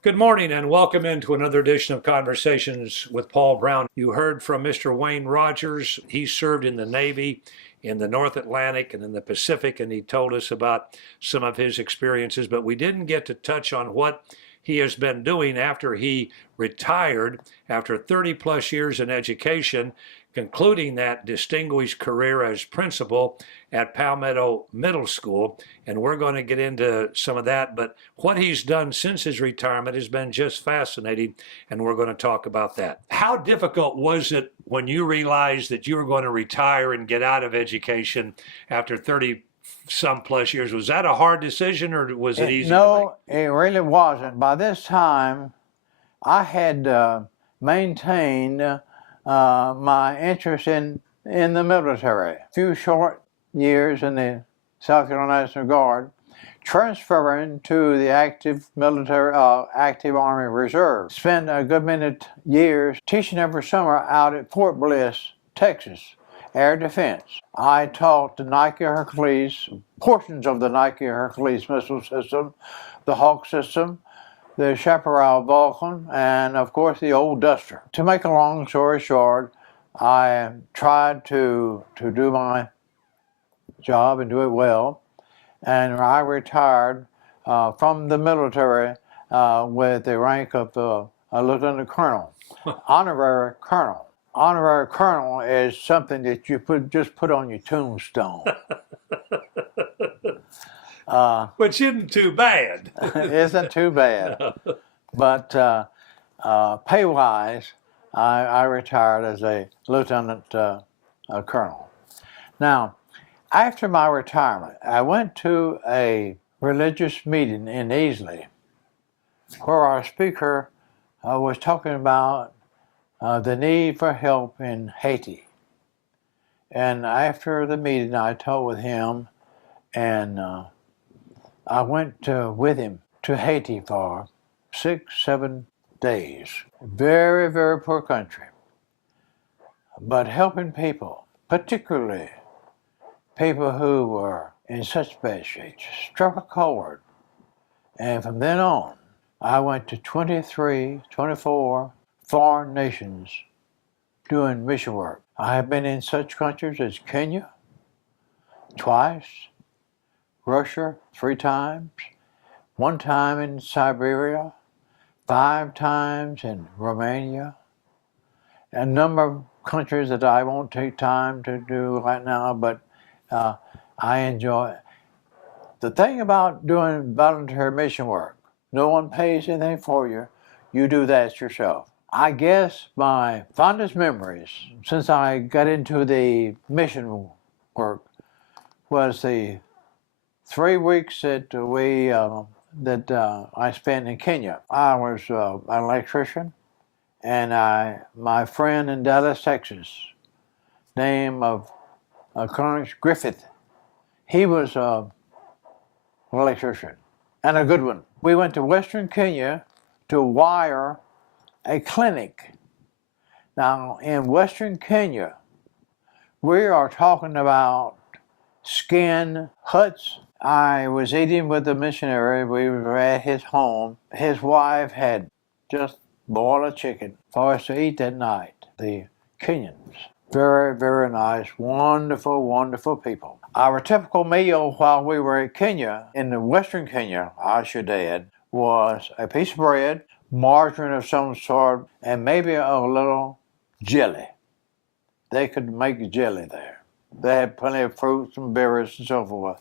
Good morning and welcome into another edition of Conversations with Paul Brown. You heard from Mr. Wayne Rogers. He served in the Navy in the North Atlantic and in the Pacific, and he told us about some of his experiences, but we didn't get to touch on what he has been doing after he retired after 30 plus years in education, concluding that distinguished career as principal at Palmetto Middle School. And we're going to get into some of that. But what he's done since his retirement has been just fascinating, and we're going to talk about that. How difficult was it when you realized that you were going to retire and get out of education after 30 some plus years? Was that a hard decision, or was it easy to make? No, it really wasn't. By this time, I had maintained my interest in the military. A few short years in the South Carolina National Guard, transferring to the active military, active Army Reserve. Spent a good many years teaching every summer out at Fort Bliss, Texas, Air Defense. I taught the Nike Hercules, portions of the Nike Hercules missile system, the Hawk system, the Chaparral Vulcan, and of course the old Duster. To make a long story short, I tried to do my job and do it well, and I retired from the military with the rank of a lieutenant colonel, honorary colonel. Honorary colonel is something that you just put on your tombstone. Which isn't too bad. Isn't too bad. But pay-wise, I retired as a lieutenant colonel. Now, after my retirement, I went to a religious meeting in Easley where our speaker was talking about the need for help in Haiti. And after the meeting, I talked with him, and I went with him to Haiti for 6-7 days. Very, very poor country. But helping people, particularly people who were in such bad shape, struck a chord. And from then on, I went to 23, 24 foreign nations doing mission work. I have been in such countries as Kenya twice, Russia 3 times, 1 time in Siberia, 5 times in Romania, a number of countries that I won't take time to do right now, but I enjoy it. The thing about doing voluntary mission work, no one pays anything for you, you do that yourself. I guess my fondest memories since I got into the mission work was the 3 weeks that I spent in Kenya. I was an electrician, and my friend in Dallas, Texas, name of Colonel Griffith, he was an electrician, and a good one. We went to Western Kenya to wire a clinic. Now, in Western Kenya, we are talking about skin huts. I was eating with the missionary. We were at his home. His wife had just boiled a chicken for us to eat that night. The Kenyans, very, very nice, wonderful, wonderful people. Our typical meal while we were in Kenya, in the Western Kenya, I should add, was a piece of bread, margarine of some sort, and maybe a little jelly. They could make jelly there. They had plenty of fruits and berries and so forth.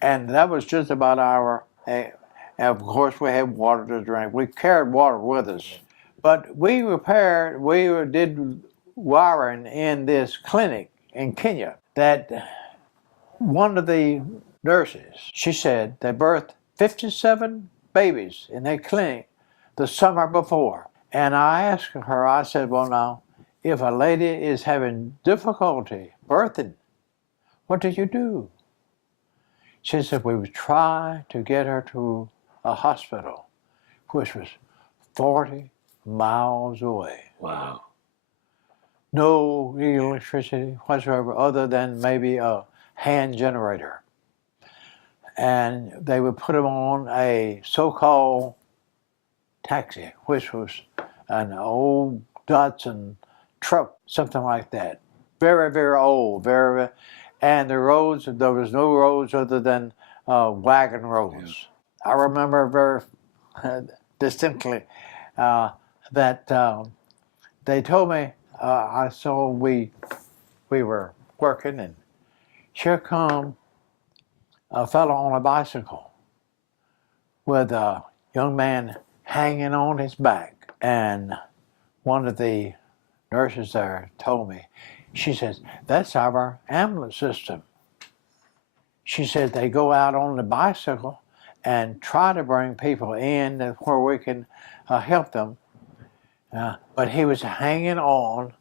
And that was just about and of course we had water to drink. We carried water with us. But we did wiring in this clinic in Kenya that one of the nurses, she said they birthed 57 babies in that clinic the summer before. And I asked her, I said, well now, if a lady is having difficulty birthing, what do you do? She said we would try to get her to a hospital, which was 40 miles away. Wow. No electricity whatsoever other than maybe a hand generator. And they would put them on a so-called taxi, which was an old Datsun truck, something like that. Very, very old, very, and the roads, there was no roads other than wagon roads. Yeah. I remember very distinctly that they told me, I saw we were working, and here come a fellow on a bicycle with a young man hanging on his back. And one of the nurses there told me, she says, that's our ambulance system. She said they go out on the bicycle and try to bring people in where we can help them. But he was hanging on,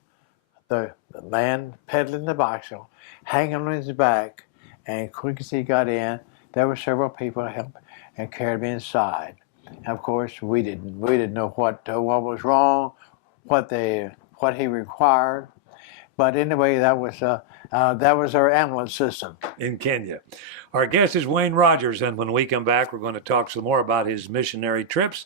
the man pedaling the bicycle, hanging on his back, and quick as he got in, there were several people to help and carried him inside. And of course, we didn't know what was wrong, what he required. But anyway, that was our ambulance system in Kenya. Our guest is Wayne Rogers, and when we come back, we're going to talk some more about his missionary trips.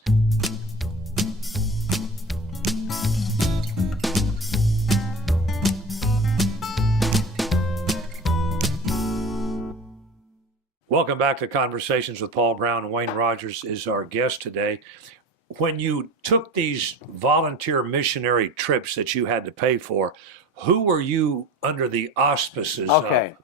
Welcome back to Conversations with Paul Brown. Wayne Rogers is our guest today. When you took these volunteer missionary trips that you had to pay for, who were you under the auspices of? Okay.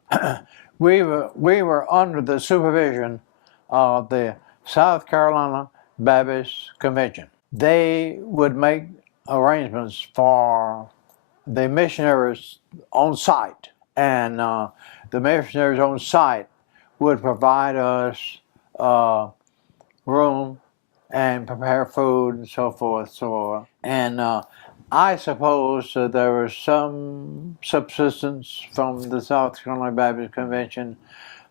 We were under the supervision of the South Carolina Baptist Convention. They would make arrangements for the missionaries on site, and the missionaries on site would provide us room and prepare food and so forth. And I suppose there was some subsistence from the South Carolina Baptist Convention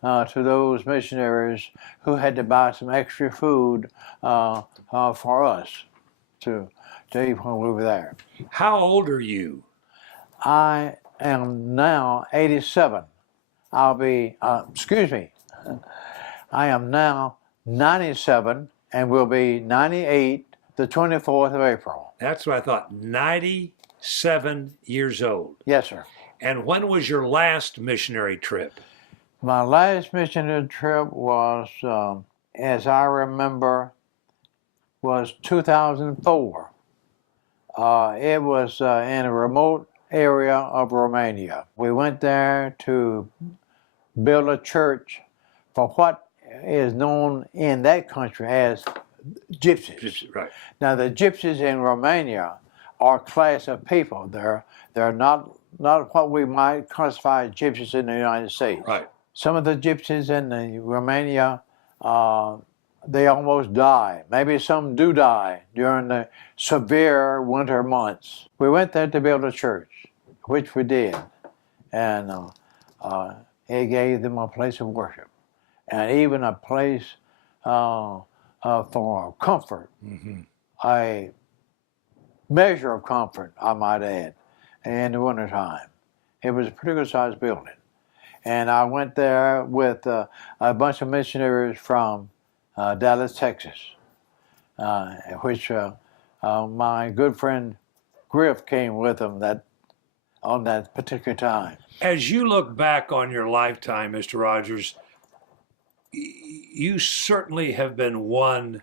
to those missionaries who had to buy some extra food for us to eat when we were there. How old are you? I am now 87. I'll be, I am now 97 and will be 98 the 24th of April. That's what I thought, 97 years old. Yes, sir. And when was your last missionary trip? My last missionary trip was, as I remember, was 2004. It was in a remote area of Romania. We went there to build a church for what is known in that country as gypsies. Right. Now, the gypsies in Romania are a class of people. They're not what we might classify as gypsies in the United States. Right. Some of the gypsies in the Romania, they almost die. Maybe some do die during the severe winter months. We went there to build a church, which we did, and it gave them a place of worship, and even a place for comfort, a measure of comfort, I might add, in the wintertime. It was a pretty good sized building. And I went there with a bunch of missionaries from Dallas, Texas, which my good friend Griff came with them on that particular time. As you look back on your lifetime, Mr. Rogers, you certainly have been one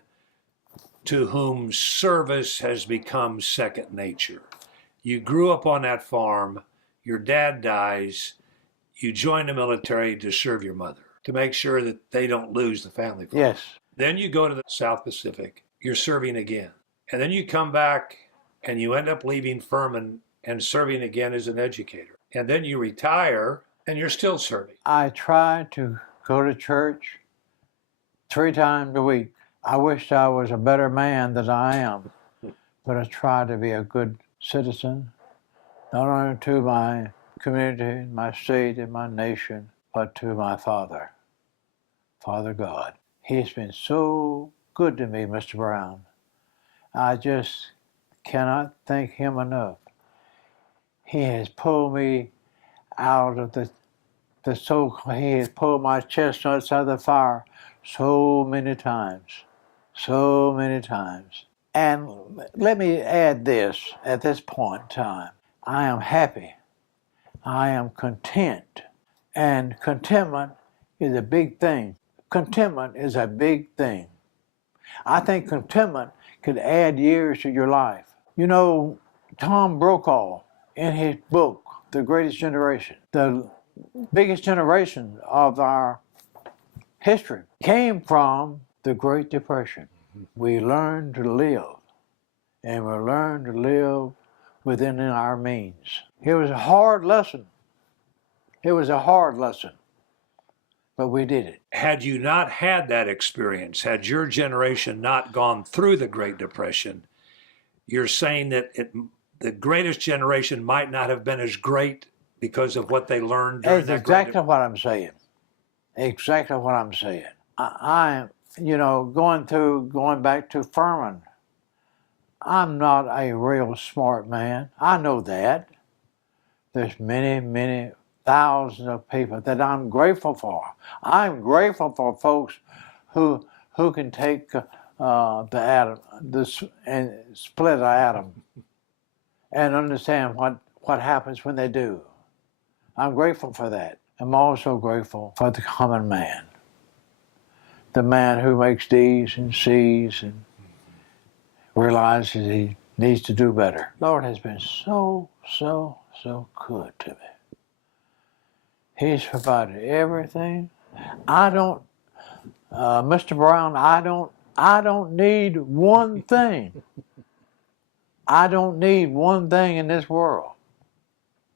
to whom service has become second nature. You grew up on that farm, your dad dies, you join the military to serve your mother, to make sure that they don't lose the family farm. Yes. Then you go to the South Pacific, you're serving again. And then you come back and you end up leaving Furman and serving again as an educator. And then you retire and you're still serving. I try to go to church 3 times a week. I wish I was a better man than I am, but I try to be a good citizen, not only to my community, my state, and my nation, but to my Father, Father God. He's been so good to me, Mr. Brown. I just cannot thank him enough. He has pulled me out of he has pulled my chestnuts out of the fire so many times, And let me add this at this point in time. I am happy. I am content. And contentment is a big thing. Contentment is a big thing. I think contentment could add years to your life. You know, Tom Brokaw, in his book, The Greatest Generation, the biggest generation of our history came from the Great Depression. We learned to live, and we learned to live within our means. It was a hard lesson. It was a hard lesson, but we did it. Had you not had that experience, had your generation not gone through the Great Depression, you're saying that the greatest generation might not have been as great because of what they learned during That's that Great exactly what I'm saying. Exactly what I'm saying. I you know, going back to Furman, I'm not a real smart man. I know that. There's many, many thousands of people that I'm grateful for. I'm grateful for folks who can take the atom, and split an atom, and understand what happens when they do. I'm grateful for that. I'm also grateful for the common man, the man who makes D's and C's and realizes he needs to do better. Lord has been so good to me. He's provided everything. I don't, Mr. Brown, I don't need one thing. I don't need one thing in this world.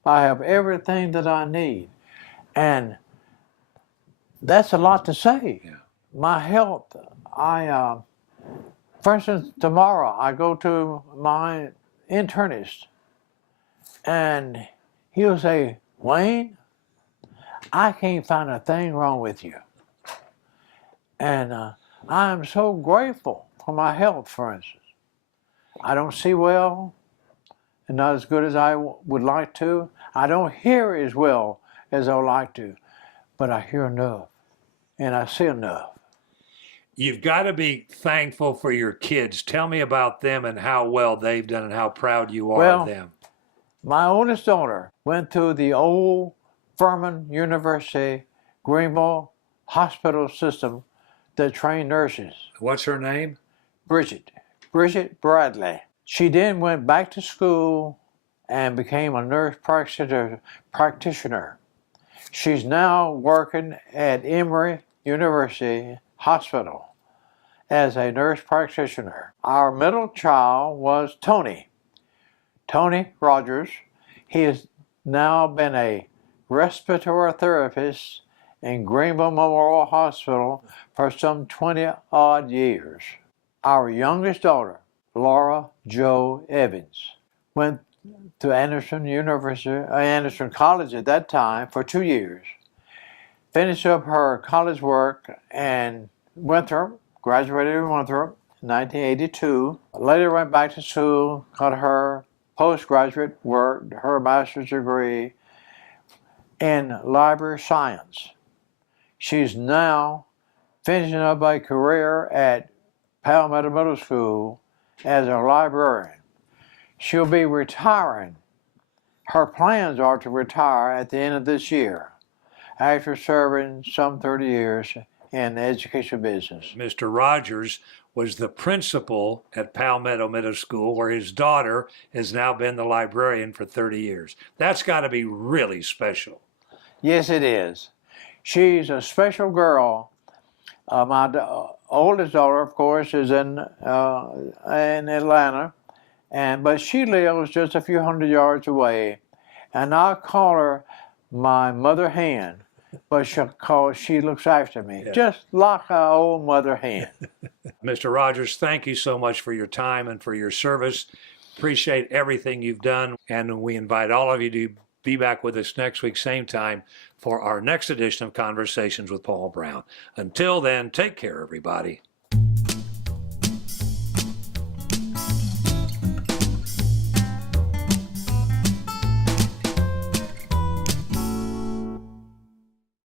I have everything that I need. And that's a lot to say. Yeah. My health, for instance, tomorrow I go to my internist and he'll say, Wayne, I can't find a thing wrong with you. And I am so grateful for my health, for instance. I don't see well, and not as good as I would like to. I don't hear as well as I would like to, but I hear enough, and I see enough. You've got to be thankful for your kids. Tell me about them and how well they've done and how proud you are of them. My oldest daughter went to the old Furman University Greenville hospital system that trained nurses. What's her name? Bridget Bradley. She then went back to school and became a nurse practitioner. She's now working at Emory University Hospital as a nurse practitioner. Our middle child was Tony Rogers. He has now been a respiratory therapist in Greenville Memorial Hospital for some 20-odd years. Our youngest daughter, Laura Jo Evans, went to Anderson College at that time for 2 years, finished up her college work in Winthrop, graduated in Winthrop in 1982, later went back to school, got her postgraduate work, her master's degree in library science. She's now finishing up a career at Palmetto Middle School as a librarian. She'll be retiring. Her plans are to retire at the end of this year after serving some 30 years in the education business. Mr. Rogers was the principal at Palmetto Middle School, where his daughter has now been the librarian for 30 years. That's got to be really special. Yes, it is. She's a special girl. My oldest daughter, of course, is in Atlanta, but she lives just a few hundred yards away, and I call her my mother hen, but she looks after me, just like our old mother hen. Mr. Rogers, thank you so much for your time and for your service. Appreciate everything you've done, and we invite all of you to be back with us next week, same time, for our next edition of Conversations with Paul Brown. Until then, take care, everybody.